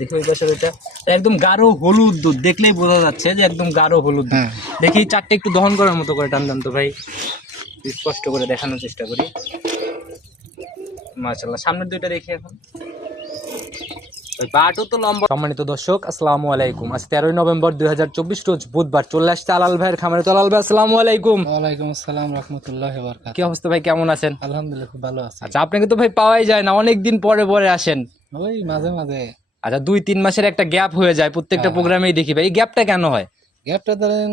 দেখি ওই পাশের ওইটা। একদম গাঢ় হলুদ দুধ। দেখলেই বোঝা যাচ্ছে যে একদম গাঢ় হলুদ দুধ। হ্যাঁ। দেখি চারটে একটু দহন করার মতো করে টান টান তো ভাই। স্পষ্ট করে দেখানোর চেষ্টা করি। সামনের দুইটা দেখি এখন। বাটও তো লম্বা। সম্মানিত দর্শক আসসালামু আলাইকুম। আজ তেরোই নভেম্বর দুই হাজার চব্বিশ রোজ বুধবার চলে আসছে আলাল ভাইয়ের খামারে। তো আলাল ভাই আসসালামু আলাইকুম। ওয়ালাইকুম আসসালাম রহমতুল্লাহ কি অবস্থা ভাই? কেমন আছেন? আলহামদুলিল্লাহ খুব ভালো আছি। আচ্ছা আপনাকে তো ভাই পাওয়াই যায় না। অনেক দিন পরে পরে আসেন। ওই মাঝে মাঝে। আচ্ছা দুই তিন মাসের একটা গ্যাপ হয়ে যায় প্রত্যেকটা হ্যাঁ। প্রোগ্রামেই দেখি ভাই। এই গ্যাপটা কেন হয়? গ্যাপটা ধরেন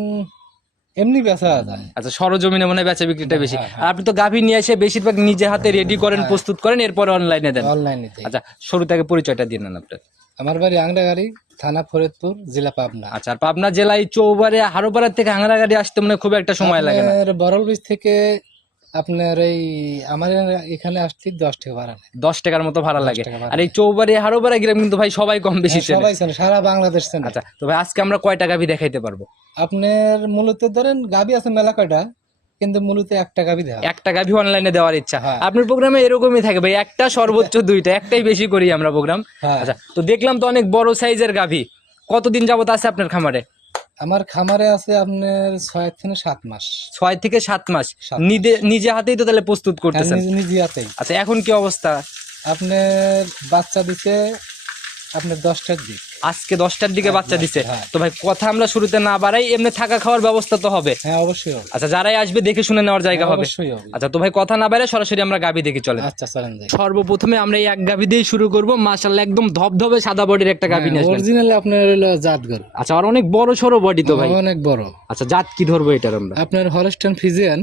এমনি বেচা যায়। আচ্ছা সরজমিনে মনে হয় বেচা বিক্রিটা বেশি। হ্যাঁ, আর আপনি তো গাভী নিয়ে এসে বেশিরভাগ নিজে হাতে রেডি করেন হ্যাঁ। প্রস্তুত করেন এরপরে অনলাইনে দেন। অনলাইনে আচ্ছা শুরু থেকে পরিচয়টা দিয়ে নেন আপনার। আমার বাড়ি আংডাগাড়ি থানা ফরিদপুর জেলা পাবনা। আচ্ছা আর পাবনা জেলায় চৌবারে হারোপাড়া থেকে হাঙ্গারাগাড়ি আসতে মানে খুব একটা সময় লাগে না। আপনার বরল বীজ থেকে আপনার এই আমার এখানে আসতে দশ টাকা ভাড়া দশ টাকার মতো ভাড়া লাগে। আর এই চৌবারে হারোপাড়া গ্রাম কিন্তু ভাই সবাই কম বেশি হ্যাঁ, সবাই চেনে। সারা বাংলাদেশ চেনে। আচ্ছা তো ভাই আজকে আমরা কয়টা গাভী দেখাইতে পারব? আপনার মূলত ধরেন গাবি আছে মেলা কয়টা কিন্তু মূলত একটা গাবি দেওয়া একটা গাভী অনলাইনে দেওয়ার ইচ্ছা। হ্যাঁ। আপনার প্রোগ্রামে এরকমই থাকে ভাই একটা সর্বোচ্চ দুইটা একটাই বেশি করি আমরা প্রোগ্রাম হ্যাঁ। আচ্ছা তো দেখলাম তো অনেক বড় সাইজের গাভী। কতদিন যাবত আছে আপনার খামারে? আমার খামারে আছে আপনার ছয় থেকে সাত মাস। ছয় থেকে সাত মাস। নিজে নিজে হাতেই তো তাহলে প্রস্তুত করতে করতেছেন। নিজে হাতেই। আচ্ছা এখন কি অবস্থা? আপনার বাচ্চা দিতে আপনার দশটার দিক। আজকে দশটার দিকে বাচ্চা দিছে। হ্যাঁ। তো ভাই কথা আমরা শুরুতে না বাড়াই এমনি থাকা খাওয়ার ব্যবস্থা তো হবে। হ্যাঁ অবশ্যই আচ্ছা যারাই আসবে দেখে শুনে নেওয়ার জায়গা হবে। আচ্ছা তো ভাই কথা না বাড়াই সরাসরি আমরা গাভী দেখে চলে আচ্ছা চলেন সর্বপ্রথমে আমরা এই এক গাভী দিয়ে শুরু করব। মাশাআল্লাহ একদম ধবধবে সাদা বডির একটা গাভী নিয়ে অরিজিনাল আপনার হলো জাত গরু আচ্ছা আর অনেক বড় সড়ো বডি তো ভাই। অনেক বড়। আচ্ছা জাত কি ধরবো এটার আমরা? আপনার হলস্টান ফিজিয়ান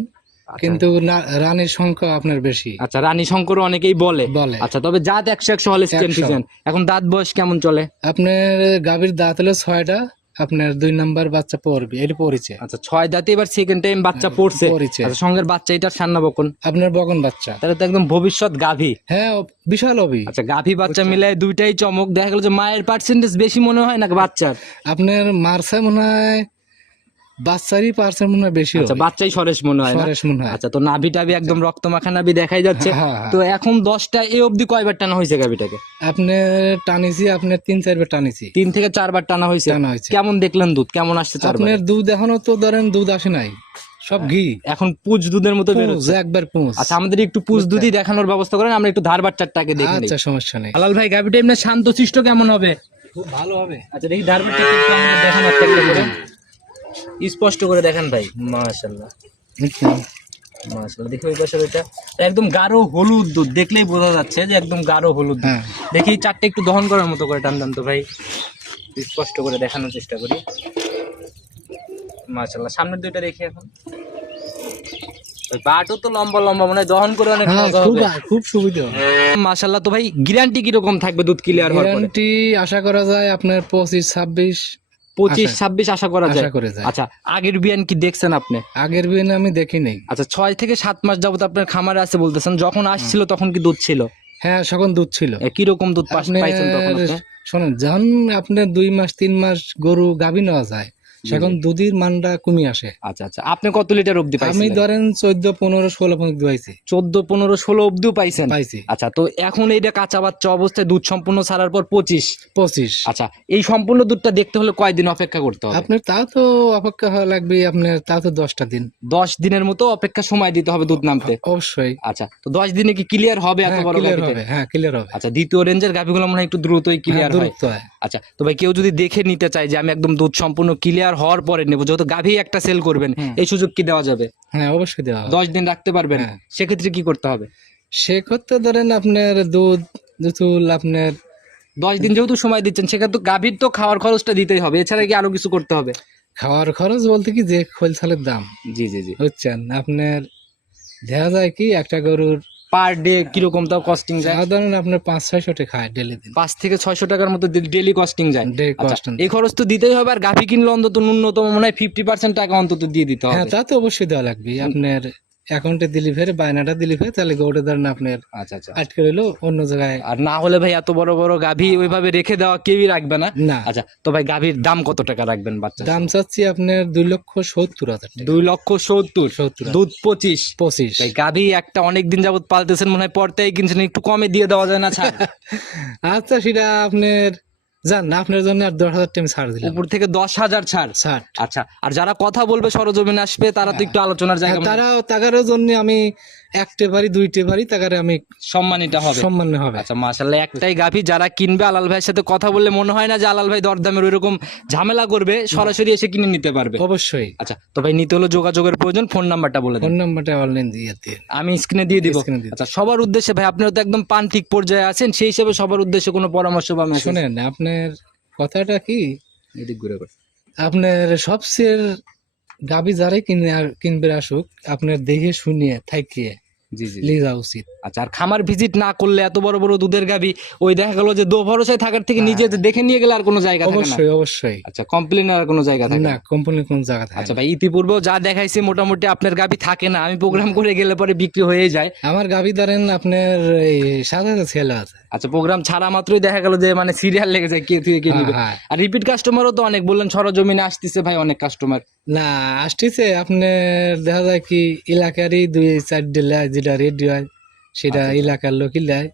কিন্তু না- রানীর সংখ্যা আপনার বেশি। আচ্ছা রানী শঙ্কর অনেকেই বলে। বলে। আচ্ছা তবে জাত একশো একশো হলে একশো। এখন দাঁত বয়স কেমন চলে? আপনার গাভীর দাঁত হলো ছয়টা আপনার দুই নাম্বার বাচ্চা পড়বে এটা পড়েছে আচ্ছা ছয় দাঁতে এবার সেকেন্ড টাইম বাচ্চা পড়ছে। পড়েছে আচ্ছা সঙ্গের বাচ্চা এটার সান্না বকন। আপনার বগন বাচ্চা। তাহলে তো একদম ভবিষ্যৎ গাভী। হ্যাঁ বিশাল অবি। আচ্ছা গাভী বাচ্চা মিলায় দুইটাই চমক। দেখা গেল যে মায়ের পার্সেন্টেজ বেশি মনে হয় না বাচ্চার? আপনার মার্সা মনে হয় বাচ্চারই পার্সেন্ট মনে হয় বেশি আচ্ছা বাচ্চাই সরেশ মনে হয় সরেশ মনে হয়। আচ্ছা তো নাভি টাভি একদম রক্ত মাখা নাভি দেখাই যাচ্ছে। হ্যাঁ, হ্যাঁ। তো এখন দশটা এ অবধি কয়বার টানা হয়েছে গাভিটাকে? আপনার টানিছি আপনার তিন চারবার টানিছি। তিন থেকে চারবার টানা হয়েছে। টানা হয়েছে। কেমন দেখলেন দুধ? কেমন আসছে আপনার দুধ এখনও তো ধরেন দুধ আসে নাই। সব ঘি। এখন পুজ দুধের মতো বের একবার পুঁজ আচ্ছা আমাদের একটু পুজ দুধই দেখানোর ব্যবস্থা করেন আমরা একটু ধার বাচ্চাটাকে দেখে আচ্ছা সমস্যা নেই। হালাল ভাই গাভিটা এমনি শান্ত শিষ্ট কেমন হবে? খুব ভালো হবে। আচ্ছা দেখি ধার বাচ্চাটা একটু আমাদের দেখান একটা একটা করে। স্পষ্ট করে দেখান ভাই। মাশাআল্লাহ। মাশাআল্লাহ দেখি ওই পাশের ওইটা। একদম গাঢ় হলুদ দুধ দেখলেই বোঝা যাচ্ছে যে একদম গাঢ় হলুদ দুধ। হ্যাঁ। দেখি চারটে একটু দহন করার মতো করে টান টান তো ভাই। স্পষ্ট করে দেখানোর চেষ্টা করি। মাশাআল্লাহ সামনের দুইটা দেখি এখন। বাটও তো লম্বা লম্বা মানে দহন করে অনেক হ্যাঁ খুব সুবিধা। মাশাআল্লাহ তো ভাই গ্যারান্টি কীরকম থাকবে দুধ ক্লিয়ার হওয়ার গ্যারান্টি আশা করা যায় আপনার পঁচিশ ছাব্বিশ পঁচিশ ছাব্বিশ আশা করা যায়। আচ্ছা আগের বিয়ান কি দেখছেন আপনি? আগের বিয়ান আমি দেখিনি। নেই আচ্ছা ছয় থেকে সাত মাস যাবত আপনার খামারে আছে বলতেছেন যখন আসছিল তখন কি দুধ ছিল? হ্যাঁ সখন দুধ ছিল। কীরকম দুধ পাইছেন তখন শোনেন যখন আপনার দুই মাস তিন মাস গরু গাভী নেওয়া যায় সেখন দুধের মানটা কমে আসে। আচ্ছা আচ্ছা। আপনি কত লিটার অবধি আমি ধরেন চোদ্দ পনেরো ষোলো পর্যন্ত দুয়াইছি চোদ্দ পনেরো ষোলো অবধিও পাইছেন? পাইছি। আচ্ছা তো এখন এইটা কাঁচা বাচ্চা অবস্থায় দুধ সম্পূর্ণ ছাড়ার পর পঁচিশ? পঁচিশ। আচ্ছা এই সম্পূর্ণ দুধটা দেখতে হলে কয়দিন অপেক্ষা করতে হবে? আপনার তাও তো অপেক্ষা হওয়া লাগবে আপনার তাও তো দশটা দিন। দশ দিনের মতো অপেক্ষা সময় দিতে হবে দুধ নামতে? অবশ্যই। আচ্ছা তো দশ দিনে কি ক্লিয়ার হবে এত হ্যাঁ বড় ক্লিয়ার হবে হ্যাঁ ক্লিয়ার হবে। আচ্ছা দ্বিতীয় রেঞ্জের গাভিগুলো মনে হয় একটু দ্রুতই হ্যাঁ, ক্লিয়ার হয়। আচ্ছা তো ভাই কেউ যদি দেখে নিতে চায় যে আমি একদম দুধ সম্পূর্ণ ক্লিয়ার হওয়ার পরে নেব যেহেতু গাভী একটা সেল করবেন এই সুযোগ কি দেওয়া যাবে? হ্যাঁ অবশ্যই দেওয়া হবে। দশ দিন রাখতে পারবেন হ্যাঁ। সেক্ষেত্রে কি করতে হবে? সেক্ষেত্রে ধরেন আপনার দুধ দুধুল আপনার দশ দিন যেহেতু সময় দিচ্ছেন সেক্ষেত্রে গাভীর তো খাওয়ার খরচটা দিতেই হবে এছাড়া কি আরও কিছু করতে হবে? খাওয়ার খরচ বলতে কি যে খোল ছালের দাম জি জি জি। বুঝছেন? আপনার দেখা যায় কি একটা গরুর পার ডে কীরকম তাও কস্টিং যায়? সাধারণ আপনার পাঁচ ছয়শো টাকা খায় ডেলি দিন। পাঁচ থেকে ছয়শো টাকার মতো ডেলি কস্টিং যায়। ডেলি আচ্ছা, এই খরচ তো দিতেই হবে আর গাফি কিনলে অন্তত ন্যূনতম মনে হয় ফিফটি পার্সেন্ট টাকা অন্তত দিয়ে দিতে হবে। হ্যাঁ তা তো অবশ্যই দেওয়া লাগবে। আপনার অ্যাকাউন্টে দিলি ফের বায়নাটা দিলি ফের তাহলে গরুটা ধরেন আপনার আচ্ছা আচ্ছা। আটকে রইল অন্য জায়গায়। আর না হলে ভাই এত বড় বড় গাভী ওইভাবে রেখে দেওয়া কেউই রাখবে না? না। আচ্ছা তো ভাই গাভীর দাম কত টাকা রাখবেন বাচ্চা দাম চাচ্ছি আপনার দুই লক্ষ সত্তর হাজার দুই লক্ষ সত্তর? সত্তর দুধ পঁচিশ? পঁচিশ। ভাই গাভী একটা অনেক দিন যাবত পালতেছেন মনে হয় পরতেই কিনছেন একটু কমে দিয়ে দেওয়া যায় না আচ্ছা সেটা আপনার যান আপনার জন্য আর দশ হাজার টাইম ছাড় দিলাম। উপর থেকে দশ হাজার ছাড়? ছাড়। আচ্ছা আর যারা কথা বলবে সরজমিন আসবে তারা তো একটু আলোচনার জায়গা তারা তারাও তাগারের জন্য আমি একটা পারি দুইটা পারি তাগারে আমি সম্মানিত হবে। সম্মান হবে। আচ্ছা মাশাল্লাহ একটাই গাভী যারা কিনবে আলাল ভাইয়ের সাথে কথা বললে মনে হয় না যে আলাল ভাই দরদামের ওইরকম ঝামেলা করবে সরাসরি এসে কিনে নিতে পারবে। অবশ্যই। আচ্ছা তো ভাই নিতে হলো যোগাযোগের প্রয়োজন ফোন নাম্বারটা বলে দেন। ফোন নাম্বারটা অনলাইন দিয়ে দিয়ে। আমি স্ক্রিনে দিয়ে দিব। আচ্ছা সবার উদ্দেশ্যে ভাই আপনারা তো একদম প্রান্তিক পর্যায়ে আছেন সেই হিসেবে সবার উদ্দেশ্যে কোনো পরামর্শ বা মেসেজ শুনেন আপনার কথাটা কি? এদিক ঘুরে আপনার সবচেয়ে গাবি যারাই কিনে আর- কিনবে আসুক আপনার দেখে শুনিয়ে থাকিয়ে। জি জি লিজা যাওয়া উচিত আচ্ছা আর খামার ভিজিট না করলে এত বড় বড় দুধের গাবি ওই দেখা গেল যে দো ভরসায় থাকার থেকে নিজে দেখে নিয়ে গেলে আর কোনো জায়গা থাকে না। অবশ্যই অবশ্যই। আচ্ছা কমপ্লেন আর কোনো জায়গা থাকে না না? কোম্পানি কোন জায়গা থাকে আচ্ছা ভাই ইতিপূর্বেও যা দেখাইছে মোটামুটি আপনার গাবি থাকে না আমি প্রোগ্রাম করে গেলে পরে বিক্রি হয়ে যায়। আমার গাবি ধরেন আপনার এই সাত হাজার ছেলে আছে। আচ্ছা প্রোগ্রাম ছাড়া মাত্রই দেখা গেল যে মানে সিরিয়াল লেগে যায় কে থেকে কে হ্যাঁ, নিবে। হ্যাঁ। আর রিপিট কাস্টমারও তো অনেক বললেন সরজমিনে আসতেছে ভাই অনেক কাস্টমার না আসতেছে আপনার দেখা যায় কি এলাকারই দুই চার ডিলে যেটা রেডি হয়। সেটা আচ্ছা। এলাকার লোকই দেয়।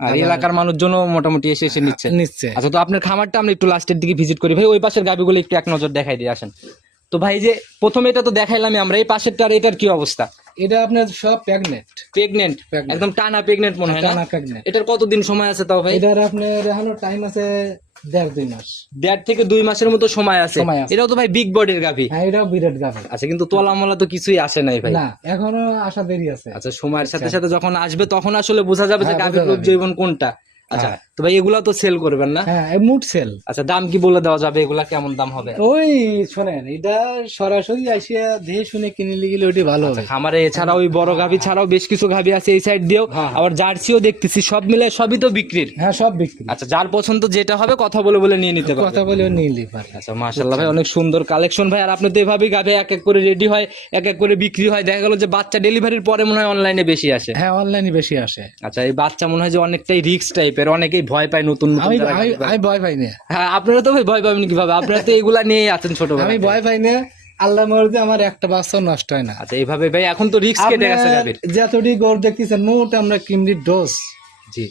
আর এলাকার মানুষজনও মোটামুটি এসে এসে নিচ্ছে। নিচ্ছে। আচ্ছা তো আপনার খামারটা আমরা একটু লাস্টের দিকে ভিজিট করি। ভাই ওই পাশের গাবিগুলো একটু এক নজর দেখাই দিয়ে আসেন। তো ভাই যে প্রথমে এটা তো দেখাইলামই আমরা এই পাশেরটা আর এটার কি অবস্থা? এটা আপনার সব প্রেগনেন্ট প্রেগনেন্ট একদম টানা প্রেগনেন্ট মনে হয় টানা প্রেগনেন্ট এটার কতদিন সময় আছে তাও ভাই? এটার আপনার এখনও টাইম আছে দেড় দুই মাস। দেড় থেকে দুই মাসের মতো সময় আছে? এটাও তো ভাই বিগ বডির গাভি। হ্যাঁ এটাও বিরাট গাভি। আচ্ছা কিন্তু তো কিছুই আসে নাই ভাই। না এখনও আশা দেরি আছে। আচ্ছা সময়ের সাথে সাথে যখন আসবে তখন আসলে বোঝা যাবে যে হ্যাঁ, গাভীর রূপ জৈবন কোনটা। আচ্ছা হ্যাঁ। তো ভাই এগুলা তো সেল করবেন না? হ্যাঁ মুড সেল আচ্ছা দাম কি বলে দেওয়া যাবে? এগুলা কেমন দাম হবে? ওই শোনেন এটা সরাসরি আসিয়া দেখে শুনে কিনে গেলে ওইটা ভালো হবে। খামারে এছাড়া ওই বড় গাভী ছাড়াও বেশ কিছু গাভী আছে এই সাইড দিয়েও হ্যাঁ। আবার জার্সিও দেখতেছি সব মিলে সবই তো বিক্রির। হ্যাঁ সব বিক্রি। আচ্ছা যার পছন্দ যেটা হবে কথা বলে বলে নিয়ে নিতে পারবে। কথা বলে নিয়ে নিতে পারে আচ্ছা মাশাল্লাহ ভাই অনেক সুন্দর কালেকশন ভাই। আর আপনি তো এভাবেই গাভী এক এক করে রেডি হয় এক এক করে বিক্রি হয়। দেখা গেল যে বাচ্চা ডেলিভারির পরে মনে হয় অনলাইনে বেশি আসে। হ্যাঁ অনলাইনে বেশি আসে। আচ্ছা এই বাচ্চা মনে হয় যে অনেকটাই রিস্ক রিক্স টাইপের অনেকেই ভয় পায় নতুন আমি ভয় পাই না। হ্যাঁ আপনারা তো ভাই ভয় পাবেন কীভাবে? আপনারা তো এগুলা নিয়ে আছেন ছোট আমি ভয় পাই না। আল্লাহ মর্জি আমার একটা বাচ্চা নষ্ট হয় না। আচ্ছা এইভাবে ভাই এখন তো রিস্ক কেটে গেছে আপনার যতটি গরু দেখতেছেন মোট আমরা কিমরির ডোজ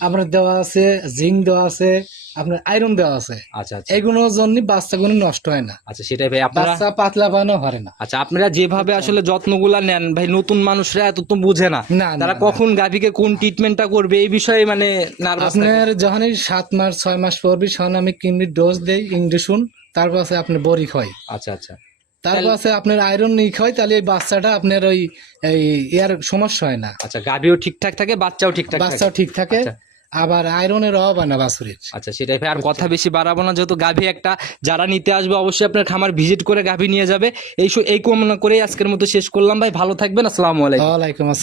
আপনার দেওয়া আছে জিঙ্ক দেওয়া আছে আপনার আয়রন দেওয়া আছে। আচ্ছা আচ্ছা। এগুলোর জন্য বাচ্চাগুলো নষ্ট হয় না। আচ্ছা সেটাই ভাই আপনারা বাচ্চা পাতলা বানো হারে না। আচ্ছা আপনারা যেভাবে আসলে যত্নগুলা নেন ভাই নতুন মানুষরা এত তো বুঝে না। তারা। কখন গাভীকে কোন ট্রিটমেন্টটা করবে এই বিষয়ে মানে নার্ভাস আপনার যখনই সাত মাস ছয় মাস পরবি তখন আমি কিমরির ডোজ দেই ইঞ্জেকশন তারপর আছে আপনার বড়ি খাই আচ্ছা আচ্ছা। আপনার আয়রন তাহলে এই বাচ্চাটা আপনার ওই সমস্যা হয় না। আচ্ছা গাভিও ঠিকঠাক থাকে বাচ্চাও ঠিকঠাক বাচ্চাও ঠিক থাকে আচ্ছা। আবার আয়রনের অভাব হয় না বাছুরের। আচ্ছা সেটাই ভাই আর কথা বেশি বাড়াবো না যেহেতু গাভী একটা যারা নিতে আসবে অবশ্যই আপনার খামার ভিজিট করে গাভী নিয়ে যাবে। এই এই কামনা করেই আজকের মতো শেষ করলাম ভাই ভালো থাকবেন আসসালামু আলাইকুম। ওয়ালাইকুম আসসালাম।